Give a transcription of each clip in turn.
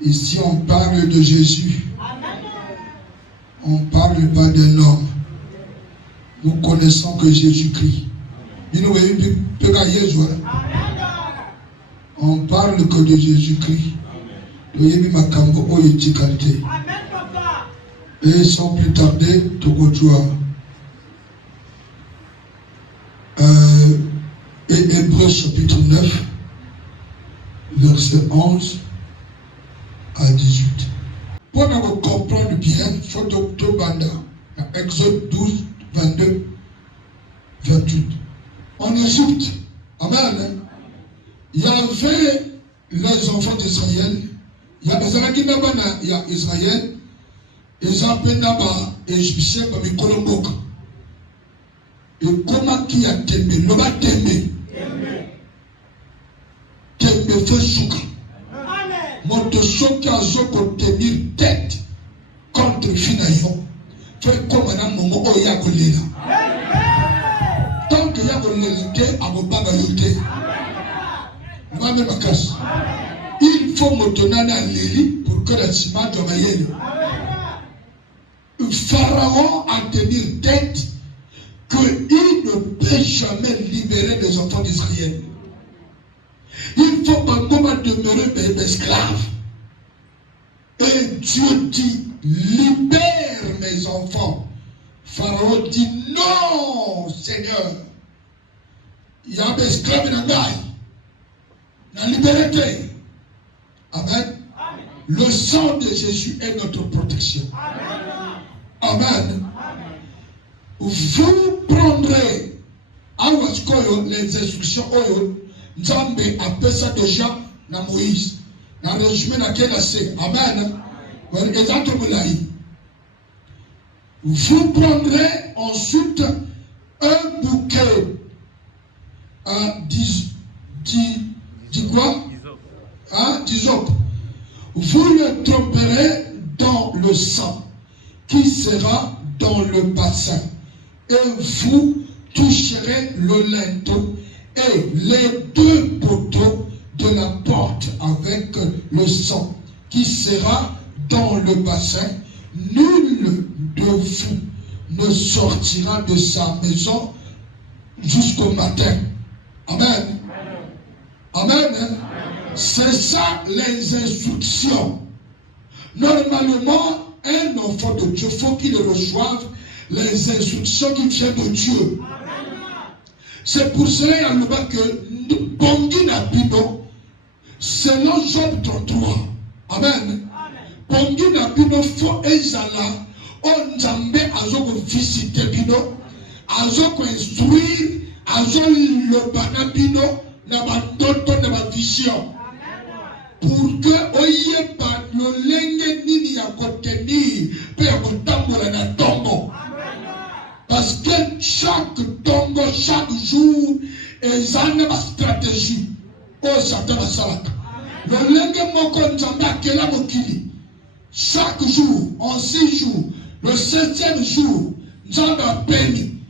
Ici, on parle de Jésus. On ne parle pas d'un homme. Nous connaissons que Jésus-Christ. On parle que de Jésus-Christ. Et sans plus tarder, et Hébreux chapitre 9, verset 11 à 18. Pour nous comprendre bien, il faut que Banda, Exode 12, 22, 28. En Égypte, amen, il y avait les enfants d'Israël, il y a Israël, ils appellent là-bas Égyptiens comme les Colomboka. Et comment qui a témé, l'homme a témé. Témé fait souka. Mon choc a tenir tête contre Finayon. Fait comme un moment où il y a Goléla. Tant qu'il y a Goléla, à mon baga yoté. Il faut me donner un lit pour que la ciment de Mayenne. Pharaon a tenir tête qu'il ne peut jamais libérer les enfants d'Israël. Il faut pas demeurer des esclaves. Et Dieu dit, libère mes enfants. Pharaon dit, non, Seigneur. Il y a des esclaves dans la liberté. Amen. Le sang de Jésus est notre protection. Amen. Vous prendrez les instructions Nzambe appelle ça déjà na Moïse. Na résumé na Kenase. Amen. Vous prendrez ensuite un bouquet d'hysope. Vous le tremperez dans le sang qui sera dans le bassin. Et vous toucherez le linteau et les deux poteaux de la porte avec le sang qui sera dans le bassin. Nul de vous ne sortira de sa maison jusqu'au matin. Amen. Amen. C'est ça les instructions. Normalement, un enfant de Dieu, il faut qu'il reçoive les instructions qui viennent de Dieu. C'est pour cela que Bongina Bino, selon Job 33, Amen. Bongina Bino, faut ezala, on jambe azoko visiter Bino, azoko instruire, azoko le bana Bino, na bandoto na ba vision. Pour que oye pa lo lenge nini ya kotenir, pe ya kotambola na tombo. Parce que chaque tombo, chaque jour, ils ont une stratégie. Oh, Satan va s'arrêter. Le lenge moko nzamba kela mokili. Chaque jour, en 6 jours, le 7e jour, nzamba peni.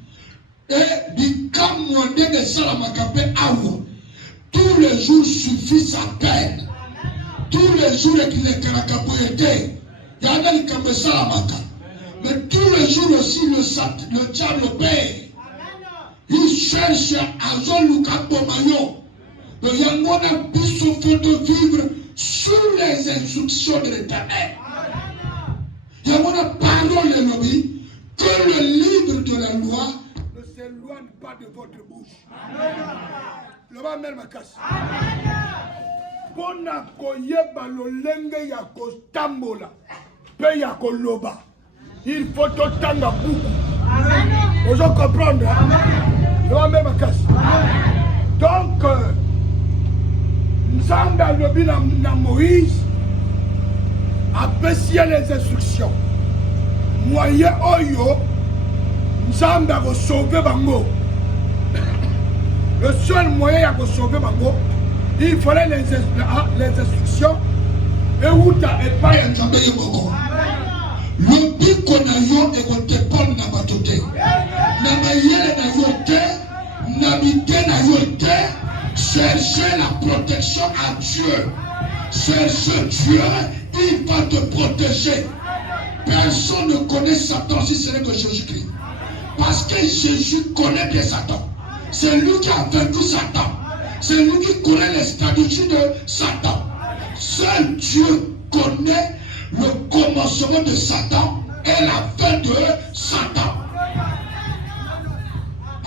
Et bikam mwande de salamakape awo. Tous les jours suffisent à peine. Tous les jours, il est caracapouété. Il y en a qui ont salamaka. Mais tous les jours aussi, le diable paye. Il cherche à Zoluka Pomayo. Le Yangona Bissou de vivre sous les instructions de l'Éternel. Yangona parole et lobby que le livre de la loi ne s'éloigne pas de votre bouche. Le va mettre ma casse. Pona koyeba lolenge ya kostambola pe ya koloba. Il faut totanga beaucoup. Vous comprenez? Le va mettre ma casse. Donc Nzamba lobi na Moïse apprécier les instructions. Moyen oyo Nzamba va sauver bango. Le seul moyen de sauver bango, il fallait les instructions. Et où t'as et pas un Nzamba yoko. Le but qu'on a eu et qu'on te parle na batote. Na mayele na yote, na bite na yote. Cherchez la protection à Dieu. Cherchez Dieu, il va te protéger. Personne ne connaît Satan si ce n'est que Jésus-Christ. Parce que Jésus connaît bien Satan. C'est lui qui a vaincu Satan. C'est lui qui connaît les stratégies de Satan. Seul Dieu connaît le commencement de Satan et la fin de Satan.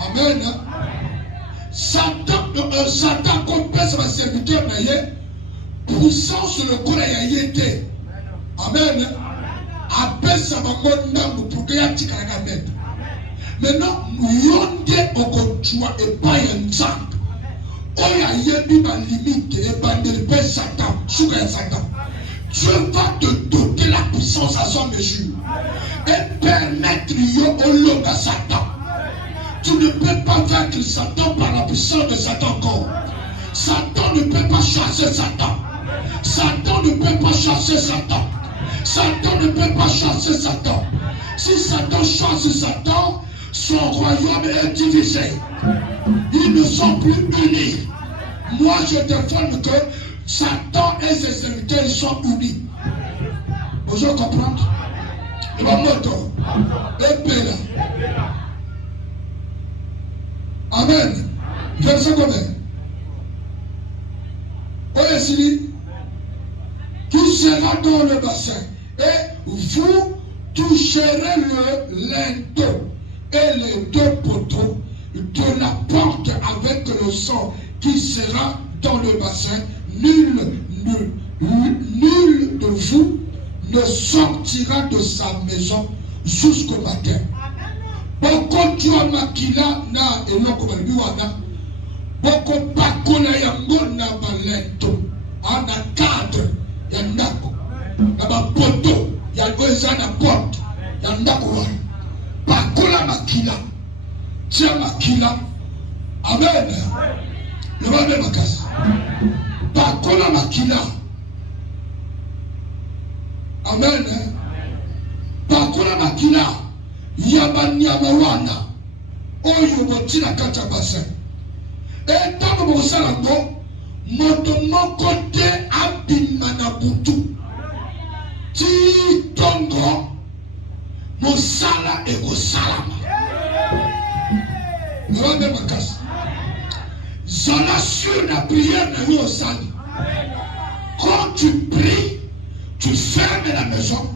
Amen. Satan compère son serviteur, mais puissance sur le corps a été. Amen. Appelle sa maman pour que y ait. Maintenant, nous avons okotua et pas un sang. Oya yebi ma limite et pas Satan, sur Satan. Dieu va te doter la puissance à son mesure et permettre au lot à Satan. Tu ne peux pas vaincre Satan par la puissance de Satan encore. Satan ne peut pas chasser Satan. Satan ne peut pas chasser Satan. Satan ne peut pas chasser Satan. Si Satan chasse Satan, son royaume est divisé. Ils ne sont plus unis. Moi, je défends que Satan et ses serviteurs sont unis. Vous allez comprendre? Il va moto. Épée. Amen. Verset combien? Oye, qui sera dans le bassin et vous toucherez le linteau et les deux poteaux de la porte avec le sang qui sera dans le bassin. Nul de vous ne sortira de sa maison jusqu'au matin. Boko tua makila na eloko baliwana. Boko pakola yango na balento. Ana cadre ya ndako. Na bapoto ya goza na porte ya ndako wana. Pakola makila. Tia makila. Amen. Le va makasi. Pakola makila. Amen. Pakola makila. Yabanyama wana oyo botina kata bassin et tango bosala ngo moto moko te abima na butu ti tongo mosala ekosalama nabambe makasi zala sur la prière na yo osali. Quand tu pries, tu fermes la maison,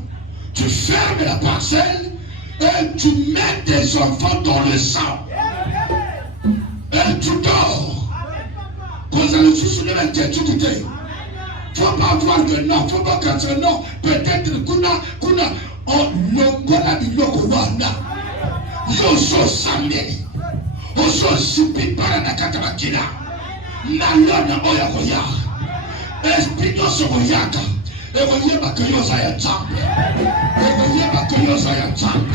tu fermes la parcelle et tu mets tes enfants dans le sang. Et tu dors. Quand ça le souci de l'inquiétude, il ne faut pas avoir de nom, il ne faut pas qu'un nom. Peut-être qu'on a longola biloko wana. Yoso samedi. Oso sipi para na katamakina. Nalona oya koya. Espino sokoyaka. Egoyeba keyoza ya tsambe. Egoyeba keyoza ya tsambe.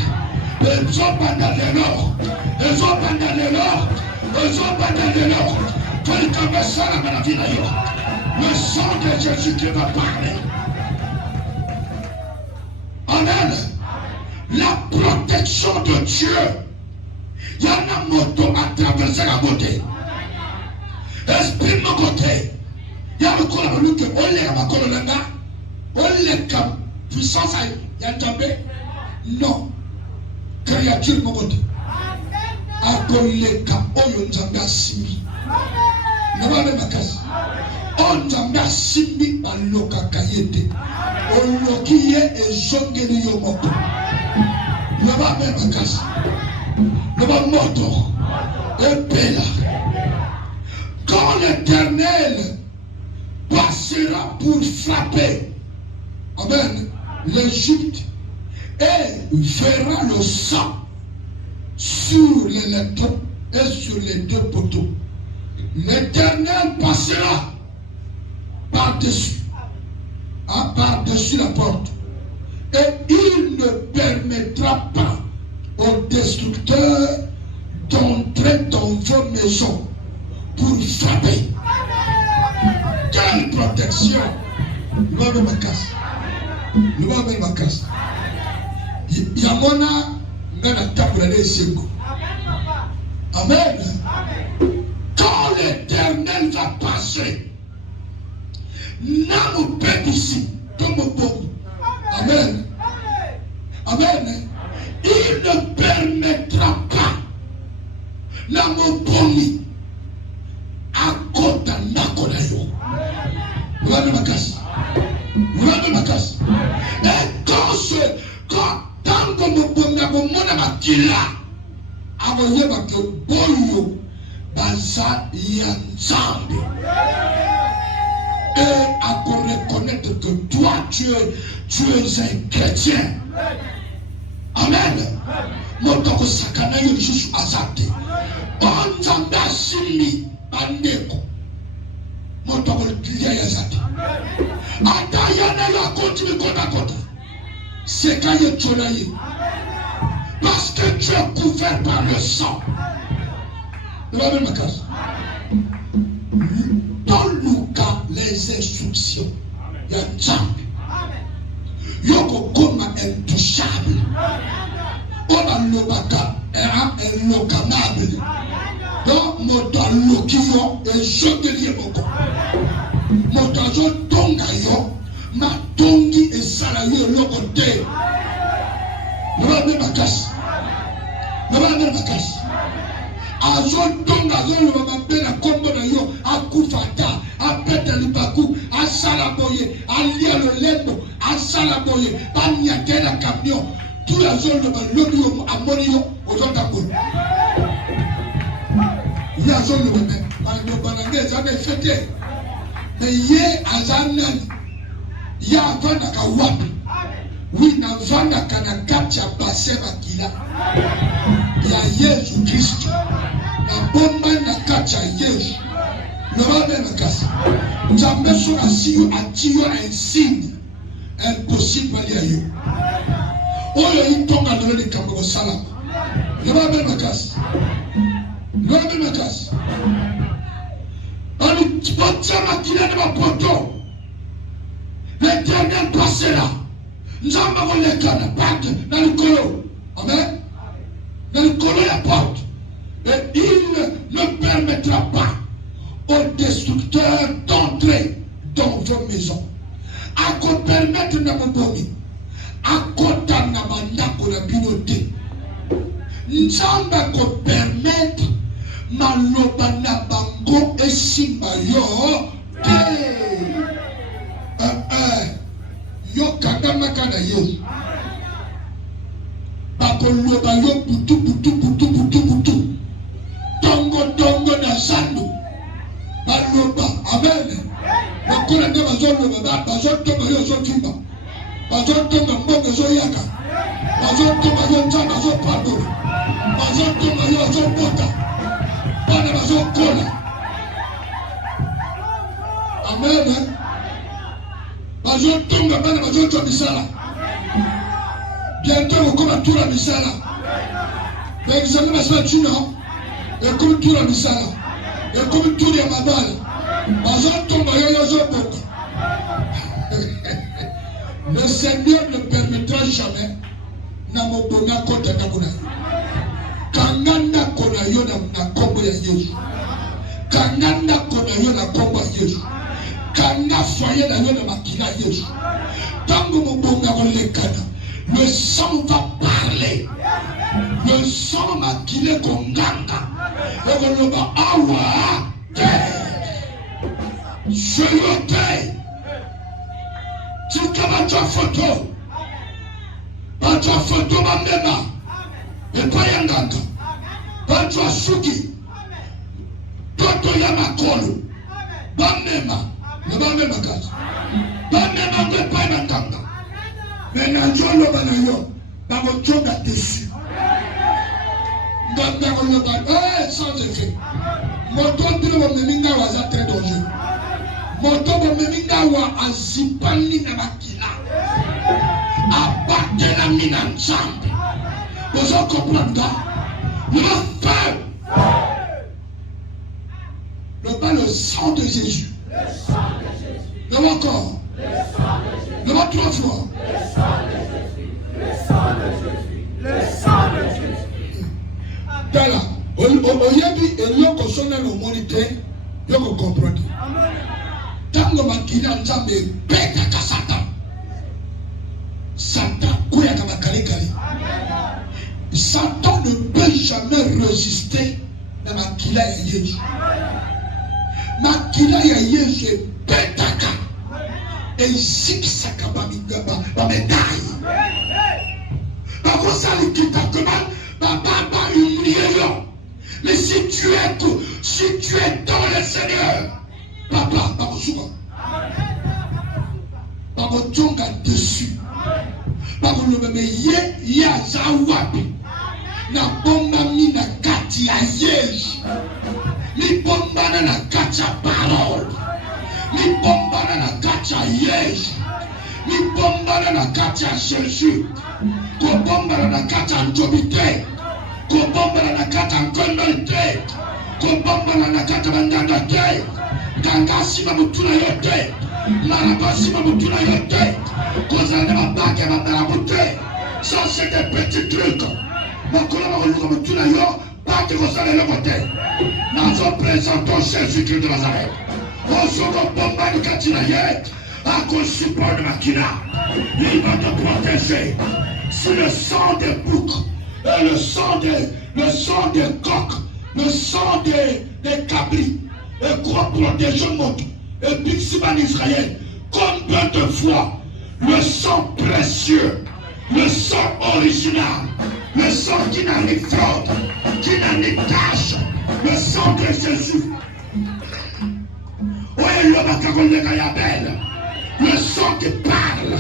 Ezopanda lelo. Ezopanda lelo. Ezopanda lelo. Quelqu'un me sala na vie na yo. Le sang de Jésus qui va parler. Amen. La protection de Dieu. Il y a un moto à traverser la beauté. Esprit mon côté. Il y a un colon que on l'a ma colonanga. On l'a comme puissance il y a tombé. Non. Créature mon côté. A collé comme on y a simi. Ne va même pas casser. On t'a simi à l'okakayete. On l'a qui est et jongé yomoko. Ne va même pas casser. Ne va moto. Et bella. Quand l'Éternel passera pour frapper, amen, l'Égypte et verra le sang sur les linteaux et sur les deux poteaux. L'Éternel passera par-dessus, par-dessus la porte, et il ne permettra pas aux destructeurs d'entrer dans vos maisons pour frapper. Quelle protection! Le va me casse. Le va me casse. Yamona n'a pas taboulet Sengo. Amen. Quand l'Éternel va passer, n'a mon père ici, comme mon bon. Amen. Amen. Il ne permettra pas, n'a mon bon, à côté de yo. Vous avez ma casse. Vous avez ma casse. Et quand tant que mon bon n'a mon makila, avoye ma que boyo, baza yanzambe. Et à reconnaître que toi tu es un chrétien. Amen. Motoko sakana yo lisusu azate. Onzambe asimi bandeko. Motoko liya yazate. Atayana yo continue kota. C'est quand il est parce que tu es couvert par le sang. Regardez ma case. Dans Lucas, les instructions. Il y a un champ. Yoko comme intouchable. On a l'obaka, un logamable. Donc, mon lokio et jogelier moko. Mon tazo tonga yo, ma tongi et salayo lokote. Regardez ma casse. Regardez ma casse. Azon tonga azon le mabé na kombo na yo, akufata, apeta libaku, asalaboye, alia le lembo, asalaboye, panyake na camion, tout la zone de l'obio amonio, aux autres. Il y a zone de même, par le banange, ça m'est fêté. Mais hier, azanan, il y a un ka wapi. Oui, na vanda kana kacha basse makila. Ya Yesu Kristo. Na bomba na kacha Yesu. Le rabbin na kasa. Jambe sur asiyo atiyo un signe impossible à yo. Oyo itonga dans le kambo salama. Le rabbin na kasa. Le rabbin na kasa. Anu tibotsa makila na mapoto. L'Éternel passera. Nous avons les cannes, dans le colo. Amen. Dans le colo, la porte. Et il ne permettra pas aux destructeurs d'entrer dans vos maisons. À quoi permettre na mobomi. À quoi ta na mandako na binote. Nous avons permettre maloba na bango et simba yo. Yo kadama kana yo. Bakoloba yo butu. Tongo na sandu. Baloba. Amen. Bakola nde bazoloba bazotonga yo zotimba. Bazotonga mbongo zo yaka. Bazotonga yo nzamba zo pardon. Bazotonga yo zo bota. Bana bazokola. Amen. Bazotonga bana bazoto misala. Bientôt on commence tout la misala. Mais vous savez ma tu non? Et comme tout la misala. Et comme tout les mabal. Bazotonga yo zo bota. Le Seigneur ne permettra jamais na mobona kota na kuna. Kanganda kona yo na kombo ya Yesu. Kanganda kona yo na kombo ya Yesu. Kanga foyer na yo na makila Yesu. Tango mobonga kolekana. Le sang va parler. Le sang makile konganga. Et koloba awa te. Soyote. Tika bacha photo. Bacha photo bambema. Et pas yanganga. Bacha suki. Toto ya makolo. Bambema. Ne bambema makasi. Bambema mbe pa yanganga. Mais nanjolo banayo. Bango chonga dessus. Nganga koloba. Sans effet. Moto ndilo wameminga waza très dangereux. Moto wameminga wa azipani na makila. Abate na mina nzambe. Vous en comprenez? Le feu. Le sang de Jésus. Le sang de Jésus. Le encore. Le sang de Jésus. Le trois fois. Le sang de Jésus. Le sang de Jésus. Le sang de Jésus. Dala. Oyebi eloko sona no monite Vous comprenez? Tant que makili nzambe beta ka Satan. Satan kuya kama kale kale. Satan ne peut jamais résister dans makila ya Yesu. Makila ya Yesu betaka. Et ici ça kaba ba médaille. Ba kosali kitakoma ba humiliation. Mais si tu es dans le Seigneur, papa, bakotonga dessus. Bakolobeme ye azawapi. Na bomba mi na kati ya Yesu. Ni bomba na kati ya parole. Ni bomba na kati ya Yesu. Ni bomba na kati ya Jésus. Ko bomba na kati ya njobite. Ko bomba na kati ya nkondoite. Ko bomba na kati ya bandanda te. Kangasi mabutuna yote. Marabasi mabutuna yote. Kozana mabake mabarabote. Ça c'est des petits trucs. Makola maluka mabutuna yo. Bake kozana le côté. Nous présentons Jésus-Christ de Nazareth. On se bomba de katina ye. À cause support de Makina. Il va te protéger. C'est le sang des boucs. Et le sang des coqs. Le sang des cabris. Et quoi protéger le monde. Et Bixiban Israël, combien de fois le sang précieux, le sang original, le sang qui n'a ni fraude, qui n'a ni tâche, le sang de Jésus. Le sang qui parle.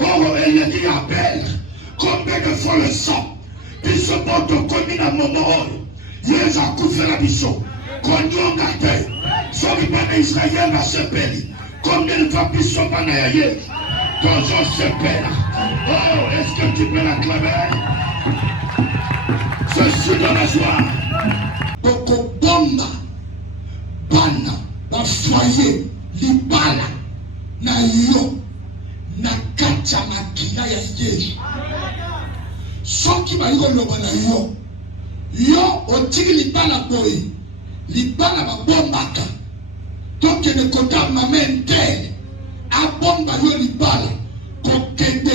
Oh, elle dit Abel. Combien de fois le sang? Puis ce monde commis à moment. Il y a un coup de la bichon. Qu'on gâté. Soki bana Israël va se peli. Combien de fois puis son bana yaye? Quand on se pela. Oh, est-ce que tu peux l'acclamer? Je suis dans la joie. Boko bomba. Bana. Ba foyer. Libala. Na yo. Na kacha makila ya Yesu. Soki ba yiko loba na yo. Yo otiki libala boy. Libala ba bombaka. Donc ne kota mamente a bomba yo libala kokende.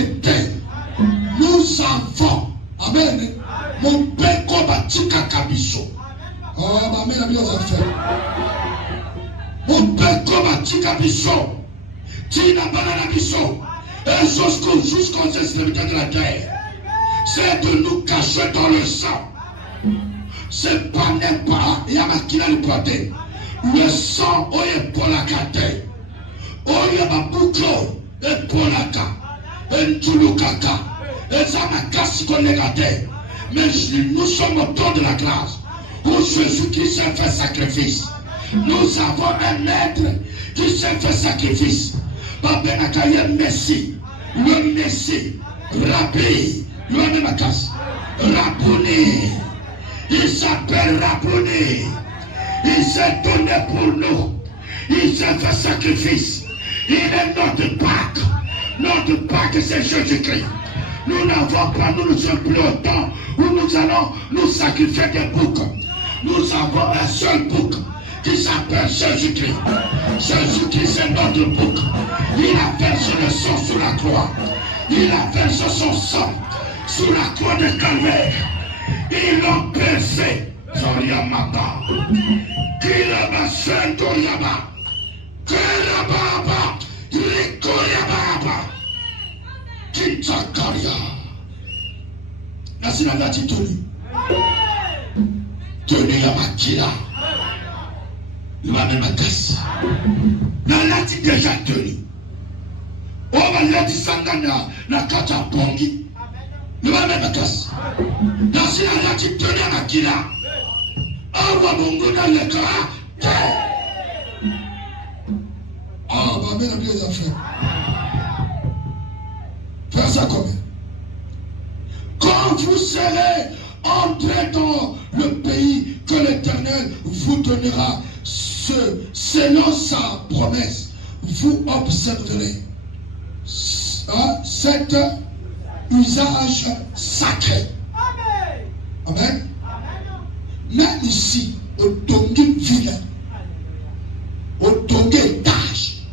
Nous avons amen mon père koba tika kabiso. Oh amen la bien fait. Mon père koba tika biso. Tina banana biso. Et jusqu'aux extrémités de la terre. C'est de nous cacher dans le sang. C'est pas n'importe il y a ma qui l'a le poité. Le sang est pour la carte. Il y a ma boucle et pour la carte. Et tout le caca. Et ça m'a cassé qu'on est gâté. Mais nous sommes au temps de la grâce. Où Jésus-Christ s'est fait sacrifice. Nous avons un être qui s'est fait sacrifice. Papa Nakaye Messie. Le Messie. Rabbi. Le Makas. Rabouni. Il s'appelle Rabouni. Il s'est donné pour nous. Il s'est fait sacrifice. Il est notre Pâque. Notre Pâque, c'est Jésus-Christ. Nous n'avons pas, nous ne sommes plus au temps où nous allons nous sacrifier des boucs. Nous avons un seul bouc qui s'appelle Jésus-Christ. Jésus-Christ, c'est notre bouc. Il a versé le sang sur la croix. Il a versé son sang sur la croix de Calvaire. Ils l'ont percé. Zoriamata. Kiraba Santoriaba. Kirababa. Rikoyababa. Kitakaria. Nasi na lati toni. Toni ya makila. Il va même à casse. Na lati déjà toni. Oba lati sangana na kata pongi. Il va même à casse. Nasi na lati toni ya makila. Awa bongo na leka. Ah, bah, mais la bien les affaires. Faire ça comment? Quand vous serez entrés dans le pays que l'Éternel vous donnera, selon sa promesse, vous observerez cet usage sacré. Amen. Même ici, au Tongi Ville, étage.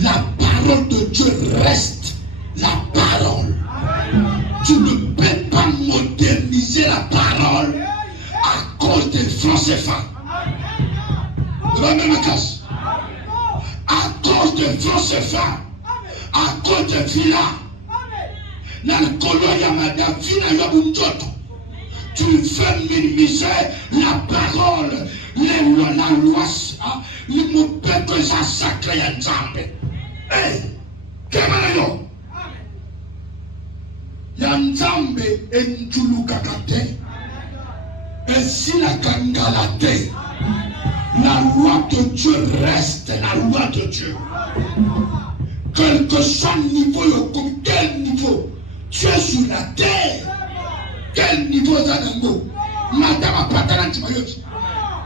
La parole de Dieu reste la parole. Tu ne peux pas moderniser la parole à cause des francs CFA. De la même casse. À cause des francs CFA. À cause des villas. Dans le colon Yamada, tu fais minimiser la parole, les lois, la loi, les mots que ça sacré à Nzambe. Hey, Kemanayo. Yanzambe Njulukakate. Et si la Kangalate, la loi de Dieu reste la loi de Dieu. Quel que soit le niveau, comme quel niveau, tu es sur la terre. Quel niveau Zanango? Madame Patalan Timayot.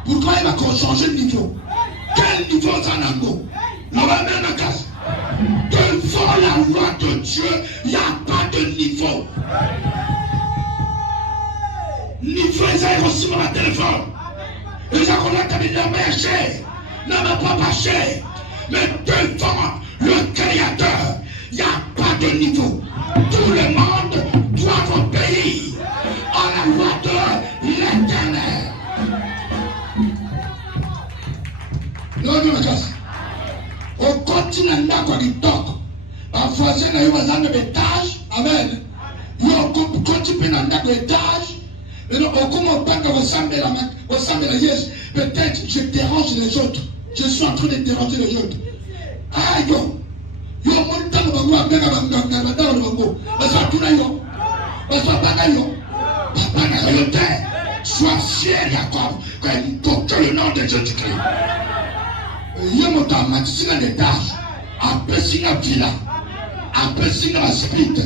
Pourquoi il va changer de niveau? Quel niveau Zanango? Devant la loi de Dieu, il n'y a pas de niveau. Niveau, ils ont reçu mon téléphone. Ils ont reçu mon marché. Non, mais pas marché. Mais devant le Créateur, il n'y a pas de niveau. Tout le monde doit obéir à la loi de l'Éternel. Au continent d'accord du toc, en voisin na yo bazana d'étage, amen. Yo continue na ndako étage, mais non au comment pas que ressemble la yes. Peut-être je dérange les autres. Je suis en train de déranger les autres. Ah yo mon temps bango abeka banganga na dawo bango. Basa tuna yo. Basa banga yo. Banga yo te. Sois fier Jacob quand il porte le nom de Jésus-Christ. Yemota matisina d'étage, après sina villa, après sina split,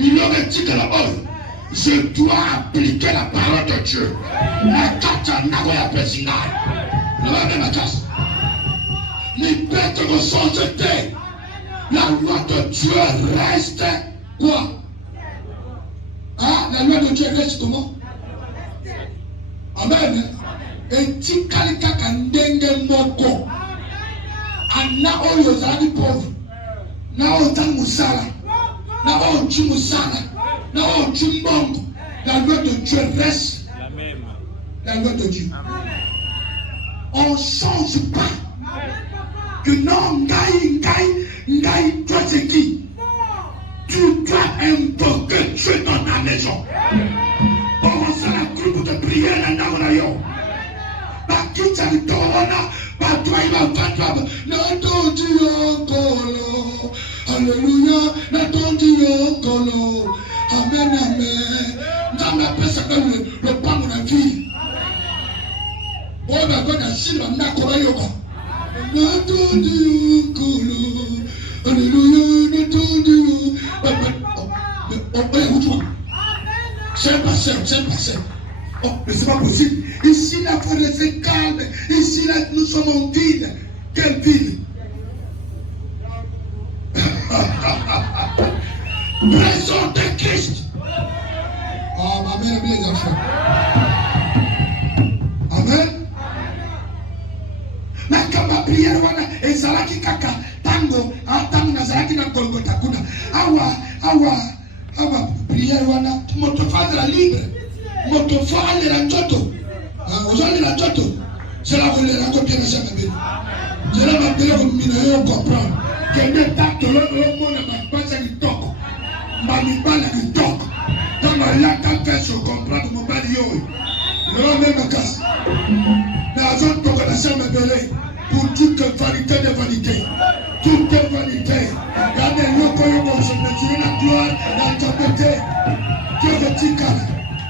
il aurait dit que là-bas, je dois appliquer la parole de Dieu. La carte n'a pas appelé sina. La même casse. Les bêtes ressortent de terre. La loi de Dieu reste quoi? Ah, la loi de Dieu reste comment? Amen. Et tu kalika kandenge moko. Na oyo zali pauvre, na ota musala, na ochi musala, na ochi mbongo. La loi de Dieu reste la loi de Dieu. On ne change pas. Que non, ngai, toi c'est qui? Tu dois invoquer Dieu dans ta maison. On va la groupe de prière dans la maison. Bakita Torona. Alléluia, amen, amen. Dans la paix, ça donne le pain de la vie. Oh, ma bonne asile, on a quoi yoga. Alléluia, c'est passé. Oh, mais c'est pas possible. Ici, la forêt est calme. Ici, là, nous sommes en ville. Quelle ville? Présent de Christ. Ah, ma mère aime les enfants. Amen. Mais comme ma prière, et Zalaki Kaka, Tango, Tango, Nazaraki, Golgotha, Kuna. Awa, prière, moto fadra libre. Moto fadra la toto. Aujourd'hui, la toto. C'est la volée, la copie de jamais béni. Je l'ai appelé comme mineur comprendre. Quelqu'un tape de l'autre monde, ma base à l'itoc. Ma mibale à l'itoc. Dans ma latte, fait se comprendre mon balio. Le même casse. Mais avant de commencer à me béler, pour toute vanité de vanité. Toute vanité. Regardez, le coyon, se met la gloire, la tapette. Dieu de Tika.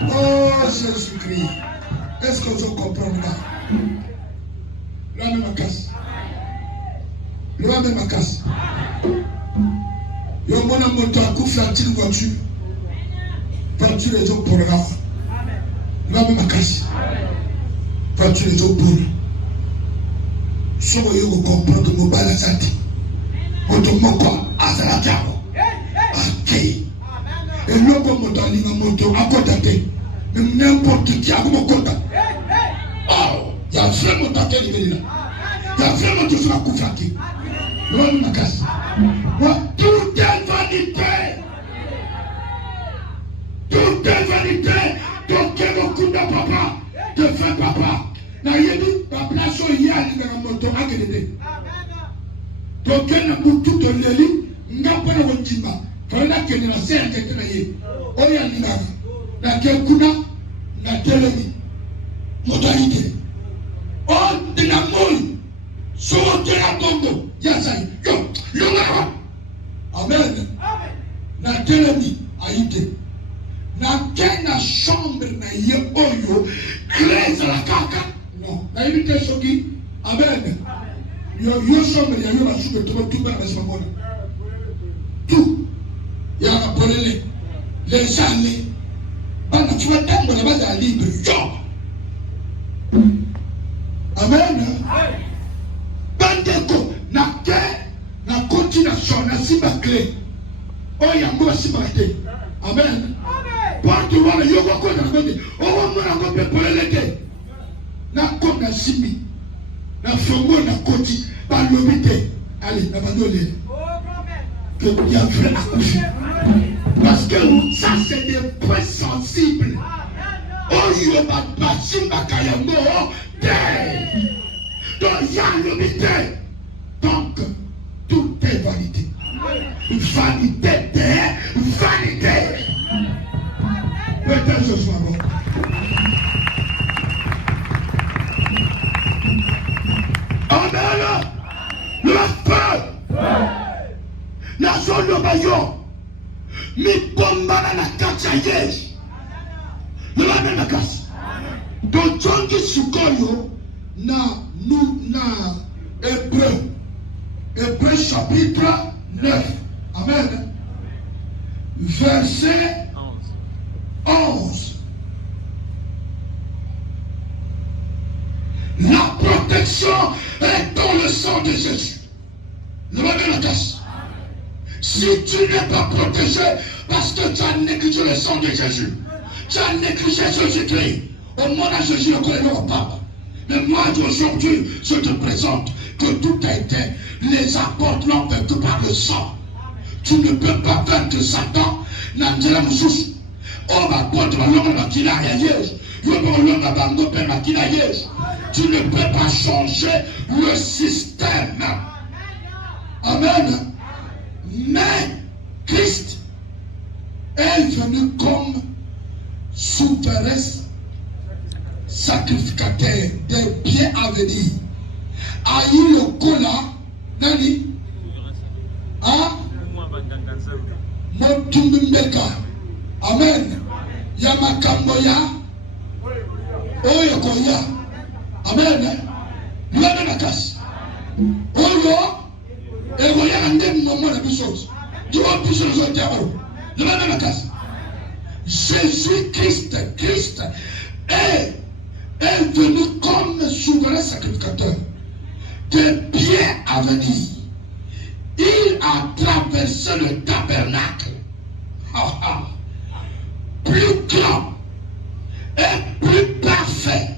Oh Jésus-Christ. Est-ce que vous comprenez là? La même casse. La même casse. Il y a un moto à coup faire une voiture. Voiture les autres pour le gars. La même casse. Voiture les autres pour nous. Si vous comprenez que vous avez la santé, vous avez la santé. Et le moto a une moto à côté. N'importe qui a un moto. Oh, il y a vraiment ta tête là. Il y a vraiment tout ça à Koufaki. L'homme m'a cassé. Moi, tout est vanité. Tout est vanité. Donc, il y a beaucoup de papa, de fin papa. Na yebi ba place o ya ni na moto agelede. Donc il y a beaucoup de leli, n'a pas de wonjima. Quand la kene na sente na ye. O ya ni na ke kuna na telemi. Modalité. On de la mole. So de la bongo. Ya sai. Yo la. Amen. Na telemi aite. Na kena chambre na ye oyo crèse la kaka. Non. Na yite soki. Amen. Yo chambre ya yo la soupe tout ba na mona. Tout. Ya ka polele. Les années. Bana tu vas tango la base libre. Yo. Amen. Bandeko na ke na continuation na simba clé. O ya ngo simba te. Amen. Porte wala yo ko na ngote. O wa mona ngo pe polele na ko na simbi. Na fongo na koti ba lobité. Allez, na bandole. Que il y a vrai accoucher. Parce que ça c'est des points sensibles. Oh, il y a pas de simba kayambo. Donc il y a l'humilité. Donc tout est vanité. Vanité de vanité. Peut-être ce soir. Amen. Le feu. La zone de Bayon. Mi bomba na kacha yesh. Le lame na kas. Donc Jongi Sukoyo na Hébreu chapitre 9. Amen. Verset 11. La protection est dans le sang de Jésus. Le lame na kas. Si tu n'es pas protégé parce que tu as négligé le sang de Jésus, tu as négligé Jésus-Christ, au moins à Jésus, le connaît le Papa. Mais moi, aujourd'hui, je te présente que tout a été, les apôtres l'ont vaincu par le sang. Tu ne peux pas vaincre Satan, Nandela Moussous. Oh, ma pote, ma langue, ma kila, tu ne peux pas changer le système. Amen. Mais Christ est venu comme souverain sacrificateur des biens à venir. Aïe le cola, nani? Ah? Motumbeka. Amen. Yamakamboya. Oyokoya. Amen. Luanakas. Oyo. Et regardez mon moment la chose. Tu vas pousser les autres diables. De la même casse. Jésus-Christ est venu comme souverain sacrificateur de biens à venir. Il a traversé le tabernacle. Plus grand et plus parfait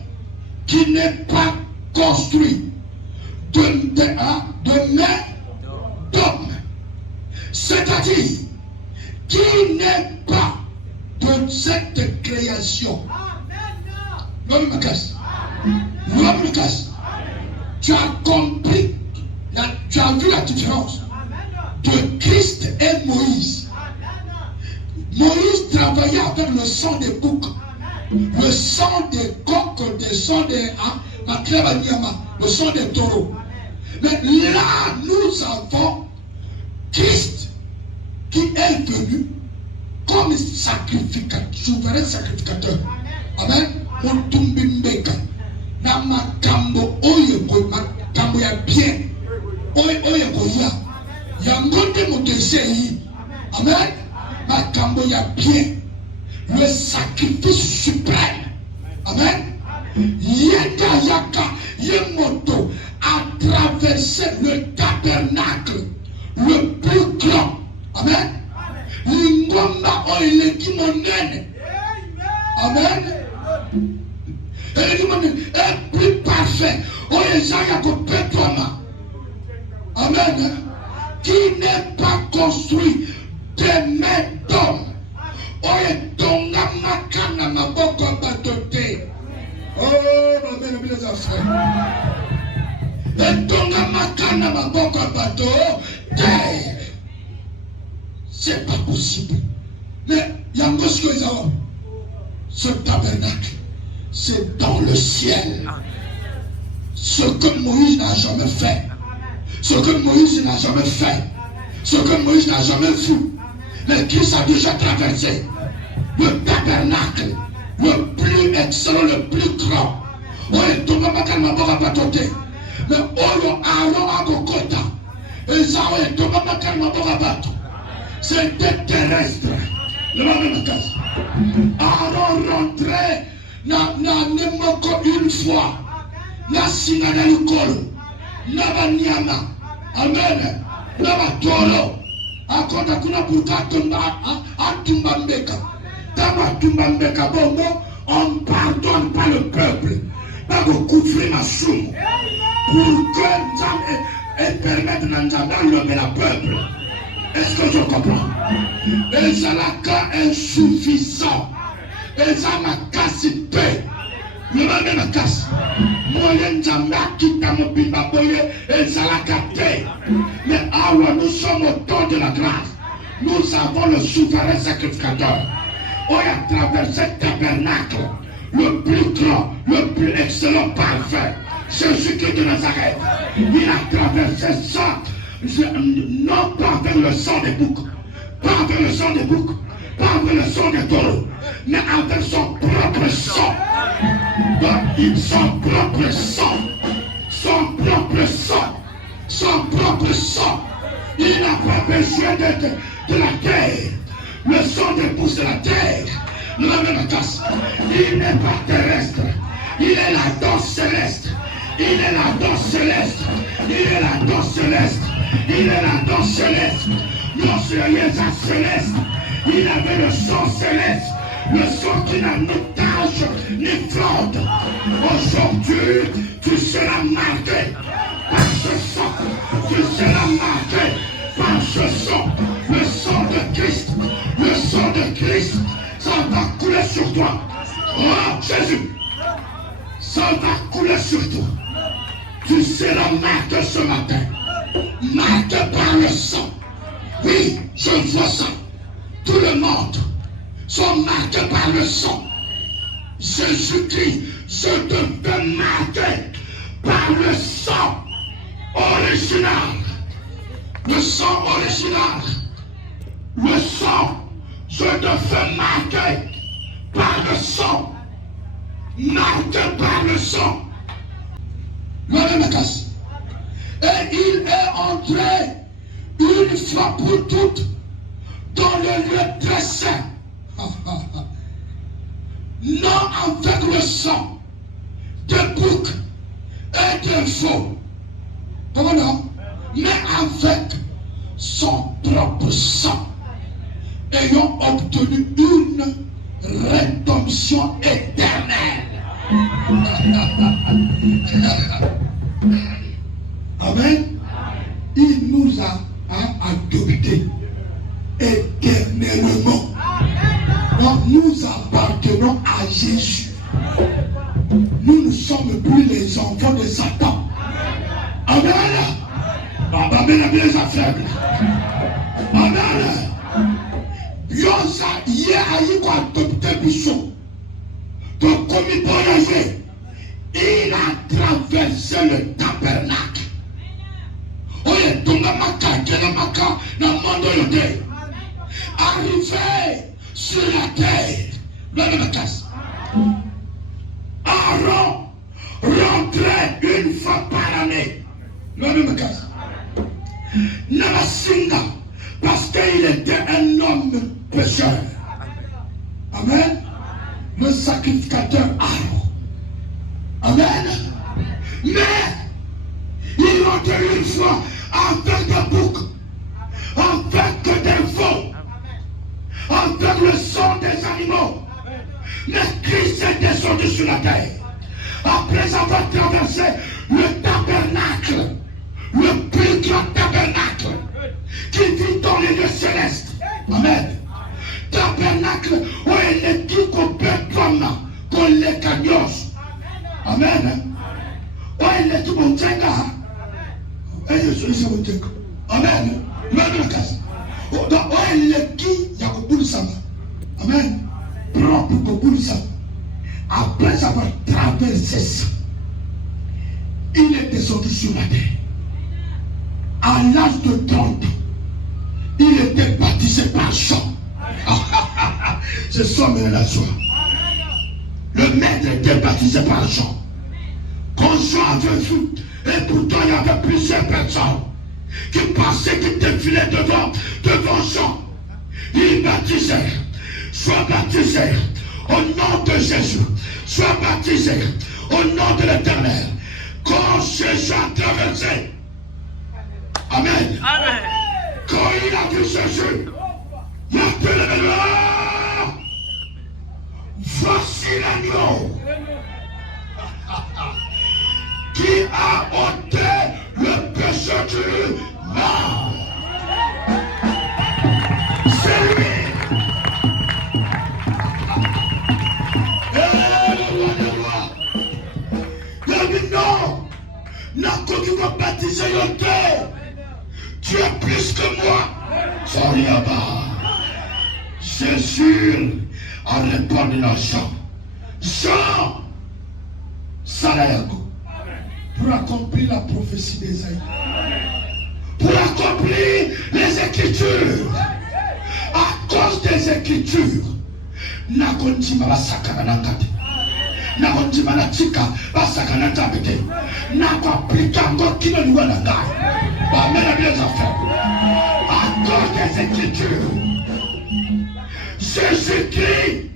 qui n'est pas construit de main d'homme, c'est-à-dire qui n'est pas de cette création. L'homme me casse. L'homme me casse. Tu as compris, tu as vu la différence de Christ et Moïse. Moïse travaillait avec le sang des boucs, le sang des coqs, le sang des le sang des taureaux. Mais là, nous avons Christ qui est venu comme sacrificateur, souverain sacrificateur. Amen. Otumbimbeka. Na makambo oyo makambo ya bien. Oyo koya. Yangote motesei. Amen. Makambo ya bien. Le sacrifice suprême. Amen. Yenda yaka yemoto a traversé le tabernacle le plus grand. Amen. Lingomba oileki monene. Amen. Et plus parfait. Oyezaya ko petwa Amen. Qui n'est pas construit de mains d'homme. Oye, tonga makana maboko batote. Oh, ma bien les affaires. Et tonga makana maboko batote. C'est pas possible. Mais il y a un peu ce tabernacle, c'est dans le ciel. Ce que Moïse n'a jamais fait. Ce que Moïse n'a jamais fait. Ce que Moïse n'a jamais vu. Mais Christ a déjà traversé. Le tabernacle, le plus excellent, le plus grand. Mais c'était terrestre. Aaron rentrait une fois. Na singa na likolo. Na banyama. Amen. Na batoro. Akonda kuna burka atumba mbeka. Tama tumba mbeka bongo. On pardonne pas le peuple. Pas couvrir ma somme. Pour que Nzam permette Nzam d'enlever le peuple. Est-ce que je comprends? Et Zalaka insuffisant. Et Zalaka c'est paix. Le même casse. Moyen Nzamba qui t'a mon bimba boye et Zalaka paix. Mais alors nous sommes au temps de la grâce. Nous avons le souverain sacrificateur. On a traversé le tabernacle. Le plus grand, le plus excellent, parfait. Jésus-Christ de Nazareth. Il a traversé ça. Non pas avec le sang des boucs, pas avec le sang des boucs, pas avec le sang des taureaux, mais avec son propre sang. Son propre sang, son propre sang, son propre sang. Il n'a pas besoin de la terre. Le sang des boucs de la terre. La même casse. Il n'est pas terrestre. Il est la danse céleste. Il est la danse céleste. Il est la danse céleste. Il est la danse céleste. Non, c'est rien céleste. Il avait le sang céleste. Le sang qui n'a ni tache ni flotte. Aujourd'hui, tu seras marqué par ce sang. Tu seras marqué par ce sang. Le sang de Christ. Le sang de Christ. Ça va couler sur toi. Oh Jésus. Ça va couler sur toi. Tu seras marqué ce matin. Marqué par le sang. Oui, je vois ça. Tout le monde sont marqués par le sang. Jésus-Christ, je te fais marquer par le sang original. Le sang original. Le sang, je te fais marquer par le sang. Marqué par le sang. Et il est entré une fois pour toutes dans le lieu très saint. Non avec le sang de bouc et de faux. Comment non? Mais avec son propre sang. Ayant obtenu une rédemption éternelle. Amen. Il nous a adoptés éternellement. Donc nous appartenons à Jésus. Nous ne sommes plus les enfants de Satan. Amen. Amen. Les affaires. Amen. Yosa yé aïe quoi adopté bichon. Donc comme il voyageait, il a traversé le tabernacle. Oye, tonga maka, kena maka, na mando yote. Arrivé sur la terre, Aaron rentrait une fois par année. Namasinga, parce qu'il était un homme pécheur. Amen. Le sacrificateur Aaron. Amen. Mais il rentrait une fois avec des boucs, avec des veaux, avec le sang des animaux. Mais Christ est descendu sur la terre. Après avoir traversé le tabernacle, le plus grand tabernacle qui vit dans les lieux célestes. Amen. Tabernacle où il est dit qu'on peut prendre, qu'on les cagnos. Amen. Où il est dit qu'on tient. Et je suis mon Dieu. Amen. Même casse. Où il est dit, il y a beaucoup de sang. Amen. Propre beaucoup de sang. Après avoir traversé ça, il est descendu sur la terre. À l'âge de 30 ans, il était baptisé par Jean. C'est ça, mais la joie. Le maître était baptisé par Jean. Quand Jean avait vu, et pourtant il y avait plusieurs personnes qui passaient, qui défilaient devant Jean. Il baptisait. Sois baptisé au nom de Jésus. Sois baptisé au nom de l'Éternel. Quand Jésus a traversé, Amen. Amen. Quand il a vu Jésus, il a pu lever le haut. Voici l'agneau qui a ôté le péché du monde. C'est lui. Non, baptisé tu es plus que moi. Jésus a répondu à Jean. Jean, Salayago, pour accomplir la prophétie d'Ésaïe, pour accomplir les Écritures. À cause des Écritures, Nakontima la sakanangate. Nakontima la tika la sakanangate. Nakoplika encore qui ne nous a pas. Amène les affaires. À cause des Écritures, Jésus-Christ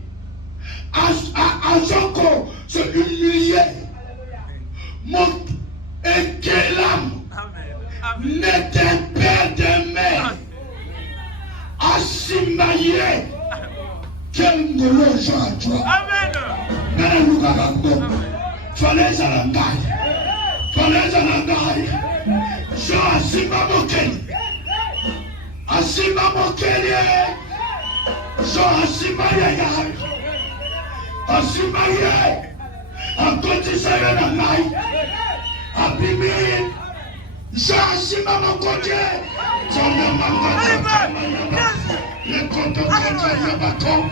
a Jean-Co se humilier. Monte et quel âme n'était père de mère. Asimaye. Quel ngolo Jean à toi. Amen. Fallait à la gaille. Fallait à la gaille. Jean Asima Mokeni. Asima Mokeni. Jean Asima Yaya. Asima Yaya. A cotisé la maille. A bimé. Jean Asima Mokeni. Jean Asima le compte de Yabakom.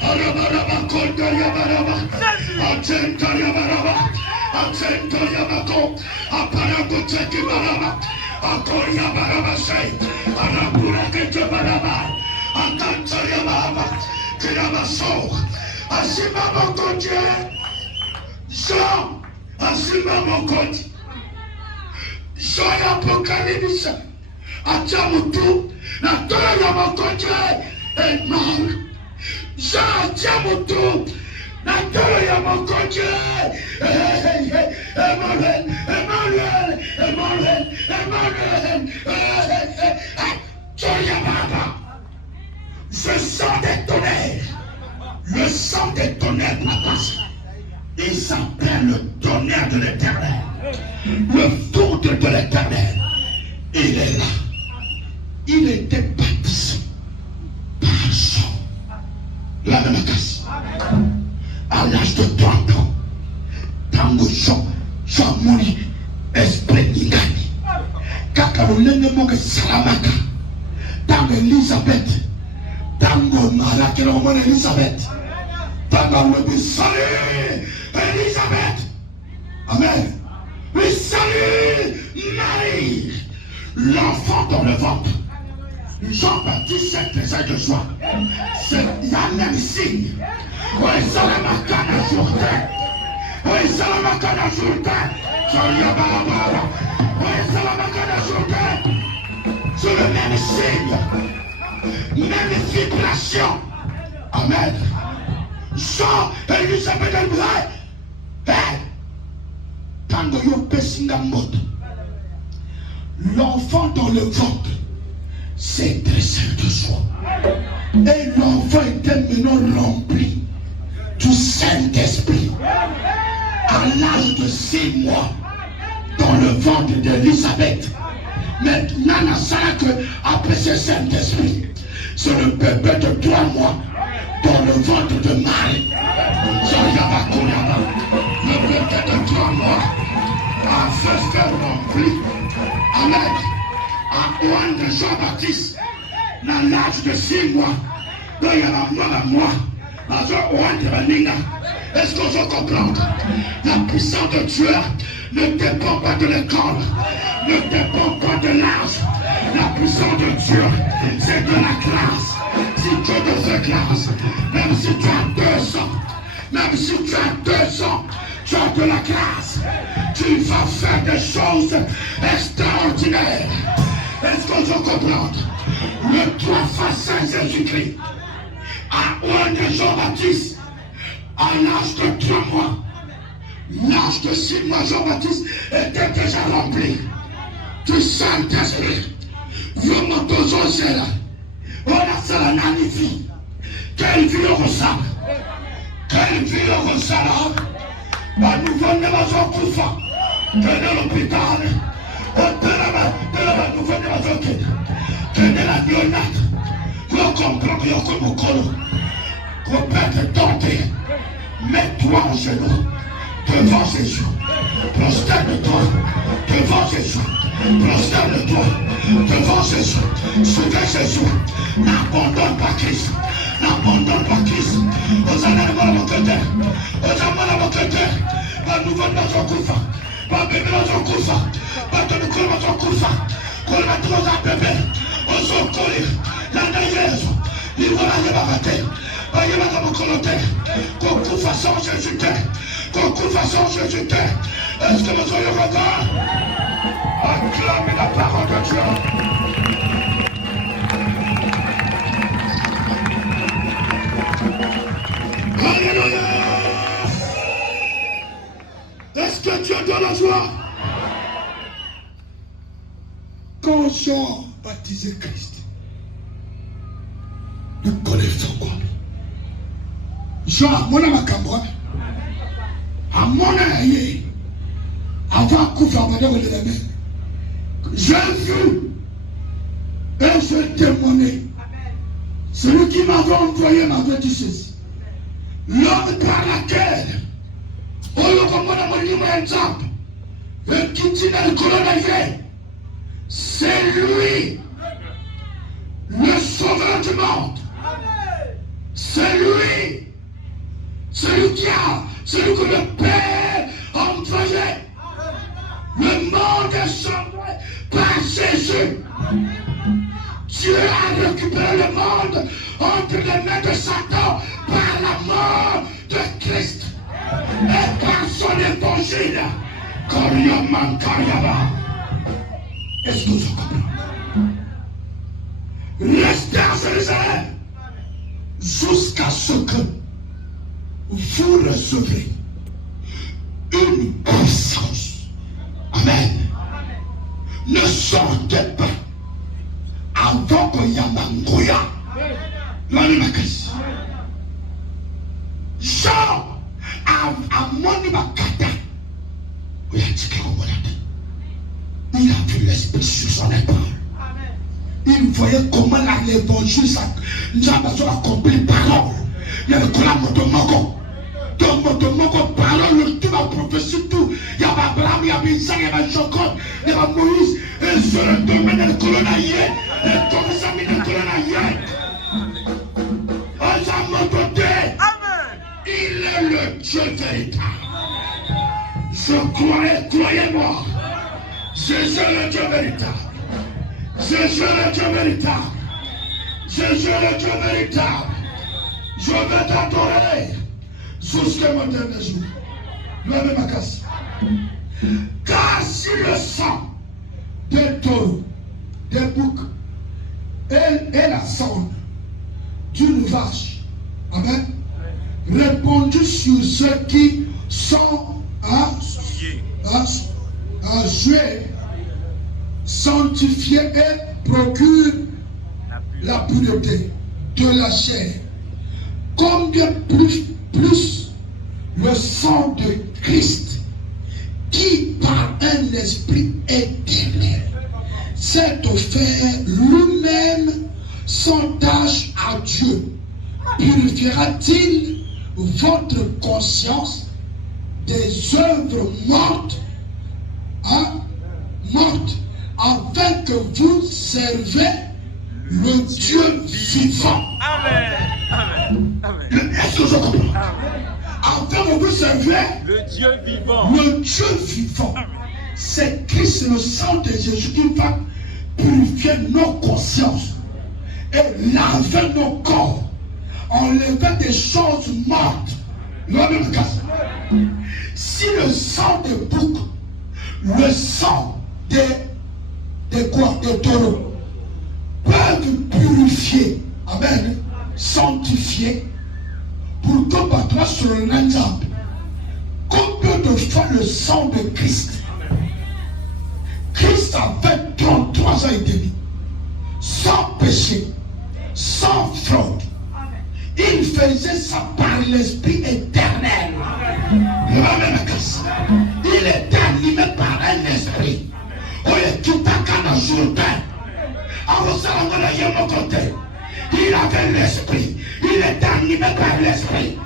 Arabaraba Konda Yabaraba. Atenta Yabaraba. Atenta Yabakom. Aparago Teki Baraba. Akoya Baraba Say. Arabura Kete Baraba. Atanta Yabaraba. Kirabaso. Asima Mokonje. Jean. Asima Mokonje. Jean Apocalypse. Achamutu. Na toya ya Mokonje. Amen. Jean Achamutu. Na toya ya Mokonje. Emmanuel. Emmanuel. Emmanuel. Emmanuel. Toya Baba. Je sens des tonnerres. Le sang des tonnerres la passe. Il s'appelle le tonnerre de l'Éternel. Le foudre de l'Éternel. Il est là. Il était baptisé par Jean. La même casse. À l'âge de 30 ans. Tango Jean mori esprit Ningani. Kakaro Nenemo Salamaka. Tango Elisabeth. Tango Malakelo Elisabeth. Tango le salut Elisabeth. Amen. Oui, salut Marie. L'enfant dans le ventre. Jean-Baptiste, c'est de joie. C'est la même signe. Oui, c'est la macana journée. Oui, c'est la macana journée. Oui, c'est la macana journée. C'est le même signe. Même vibration. Amen. Jean et Elisabeth de Braille. Quand vous avez un mode, l'enfant dans le ventre s'est dressé de joie. Et l'enfant était maintenant rempli du Saint-Esprit. À l'âge de 6 mois, dans le ventre d'Elisabeth, Maintenant, après ce Saint-Esprit, c'est le bébé de 3 mois dans le ventre de Marie. Le bébé de 3 mois a fait rempli. Amen. À Juan de Jean-Baptiste, dans l'âge de 6 mois, donc il y a un mois, est-ce qu'on peut comprendre? La puissance de Dieu ne dépend pas de l'école, ne dépend pas de l'âge. La puissance de Dieu, c'est de la grâce. Si Dieu te fait grâce, même si tu as 2 ans, même si tu as 2 ans, tu as de la grâce. Tu vas faire des choses extraordinaires. Est-ce qu'on peut comprendre? Le 3 fois Saint Jésus-Christ, à Juan de Jean-Baptiste, à l'âge de 3 mois, l'âge de 6 mois, Jean-Baptiste était déjà rempli du Saint-Esprit. Vraiment, deux ans, c'est là. On a ça la vie. Quelle vie au ressort? Quelle vie au ressort? Nous venons de la Koufa, de l'hôpital, nous venons de la Koufa, de la néonate. Vous comprenez comme au colo. Répète, tentez. Mets-toi en genoux devant Jésus. Prosterne-toi devant Jésus. Prosterne-toi devant Jésus. Suivez Jésus. N'abandonne pas Christ. N'abandonne pas Christ. Aux années de mon côté. Aux années de mon côté. Pas nouveau dans son coufa. Pas bébé dans son coufa. Pas de nous dans son coufa. Qu'on va trop à bébé. On s'en colle. La naïveuse. Il va la débarrasser. Il va la coloter. Qu'on coufa sans Jésus. Qu'on coufa sans Jésus. Est-ce que nous soyons encore? Acclamez la parole de Dieu. Alléluia. Est-ce que Dieu donne la joie? Quand Jean baptisait Christ, le connaissons quoi? Jean, mon ami Cameroun, à mon ami, avant qu'on fasse de la main, j'ai vu et je témoignais. Celui qui m'avait envoyé m'avait dit ceci. L'homme par laquelle, on le commande à mon exemple, le qui dit dans le colonel, c'est lui, le sauveur du monde. C'est lui, celui que le Père a envoyé. Le monde est sauvé par Jésus. Dieu a récupéré le monde entre les mains de Satan par la mort de Christ et par son évangile. Est-ce que vous comprenez? Restez à Jérusalem jusqu'à ce que vous recevrez une puissance. Amen. Ne sortez pas avant que Yamangouya l'animakasi. Jean a moni makata. Il a vu l'esprit sur son épaule. Il voyait comment l'évangile nous a accompli parole. Il y a le collant de Mogo. Donc, parole, tout la prophétie, tout. Il y a Abraham, il y a Isaac, il y a Jacob, il y a Moïse. Et sur le domaine de colonnaïe, et comme ça, il y a il est le Dieu véritable. Je croyez-moi. Jésus est le Dieu véritable. Jésus est le Dieu véritable. Jésus est le Dieu véritable. Je vais t'adorer jusqu'à mon dernier jour. Levez ma casse. Car si le sang des taureaux, des boucs et la sonde d'une vache, amen, répandu sur ceux qui sont à jouer, sanctifiés et procurent la pureté de la chair. Combien plus le sang de Christ qui par un esprit éternel s'est offert lui-même sans tâche à Dieu, purifiera-t-il votre conscience des œuvres mortes, afin que vous servez le Dieu vivant. Amen. Amen. Amen. Est-ce que je comprends? Afin que vous servez le Dieu vivant. Le Dieu vivant. C'est Christ, le sang de Jésus, qui va purifier nos consciences et laver nos corps, enlever des choses mortes. Si le sang des boucs, le sang des taureaux peuvent purifier, amen, sanctifier, pour que par toi sur le exemple, combien de fois le sang de Christ? Christ avait 33 ans et demi, sans péché, sans fraude. Il faisait ça par l'Esprit éternel. Il était animé par un esprit. Il avait l'esprit. Il était animé par l'esprit.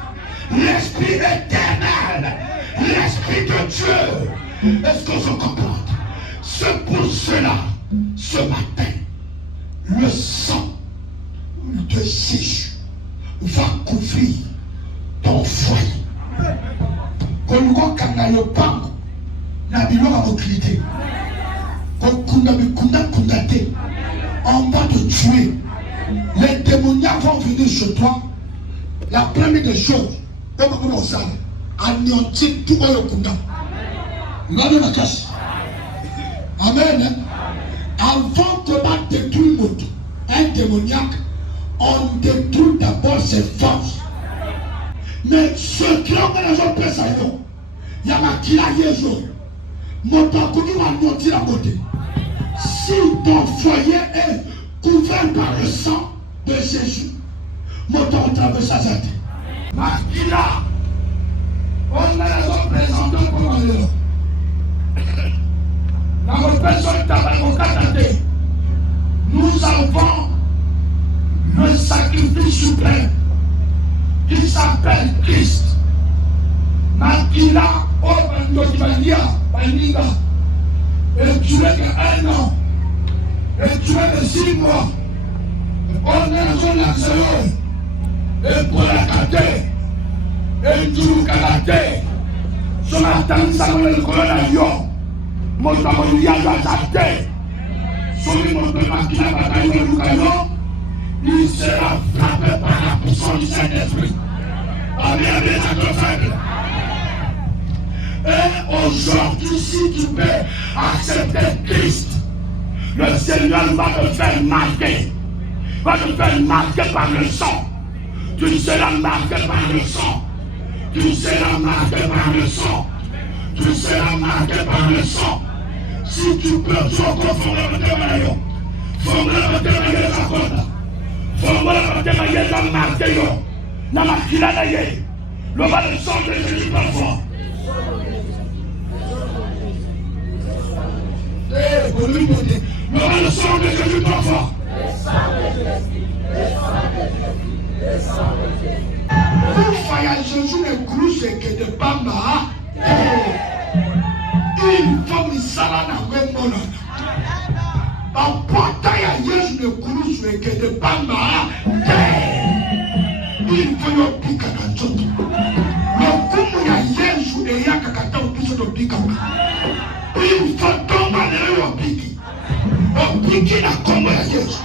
L'esprit éternel. L'esprit de Dieu. Est-ce que je comprends? C'est pour cela, ce matin, le sang de Jésus va couvrir ton foyer. Quand nous avons le pain, nous avons l'autorité. On va te tuer. Les démoniaques vont venir chez toi. La première des choses, anéantir tout le kunda. La casse. Amen. Avant de détruire un démoniaque, on détruit d'abord ses forces. Mais ceux qui ont les autres personnes, il y a un qui l'a liaison. Mon temps va anéantir la beauté. Si ton foyer est couvert par le sang de Jésus, mon temps traverse sa tête. Makila, on a les autres présentants pour aller. Nous avons le sacrifice suprême qui s'appelle Christ. Makila, Obandokibalia, Baniga, et tu es que 1 an, et tu es que 6 mois. On est dans la zone, et pour la caté, et tout kalaté. Ce matin, ça va le coronavirus. Mon temps, il y a la tête. Celui il sera frappé par la puissance du Saint-Esprit. Amen, faible. Et aujourd'hui, si tu peux accepter Christ, le Seigneur va te faire marquer. Va te faire marquer par le sang. Tu seras marqué par le sang. Tu seras marqué par le sang. Tu seras marqué par le sang. Si tu peux, tu vas confondre le témoignage. Fondre le témoignage à côté. Fondre le témoignage à marquer. N'a pas qu'il a d'ailleurs. Le bas de sang de Jésus parfois. Le bas de sang de Jésus parfois. Vous voyagez sur les crues et que de Bamba. Il faut me saler dans le monde. En portant Yesu ne crues et que de Bamba. Il faut y piquer dans tout. Le coup ya Yesu et ya kakata au piso de piquer. Il faut tomber dans le piquer. Au piquer la combo ya Yesu.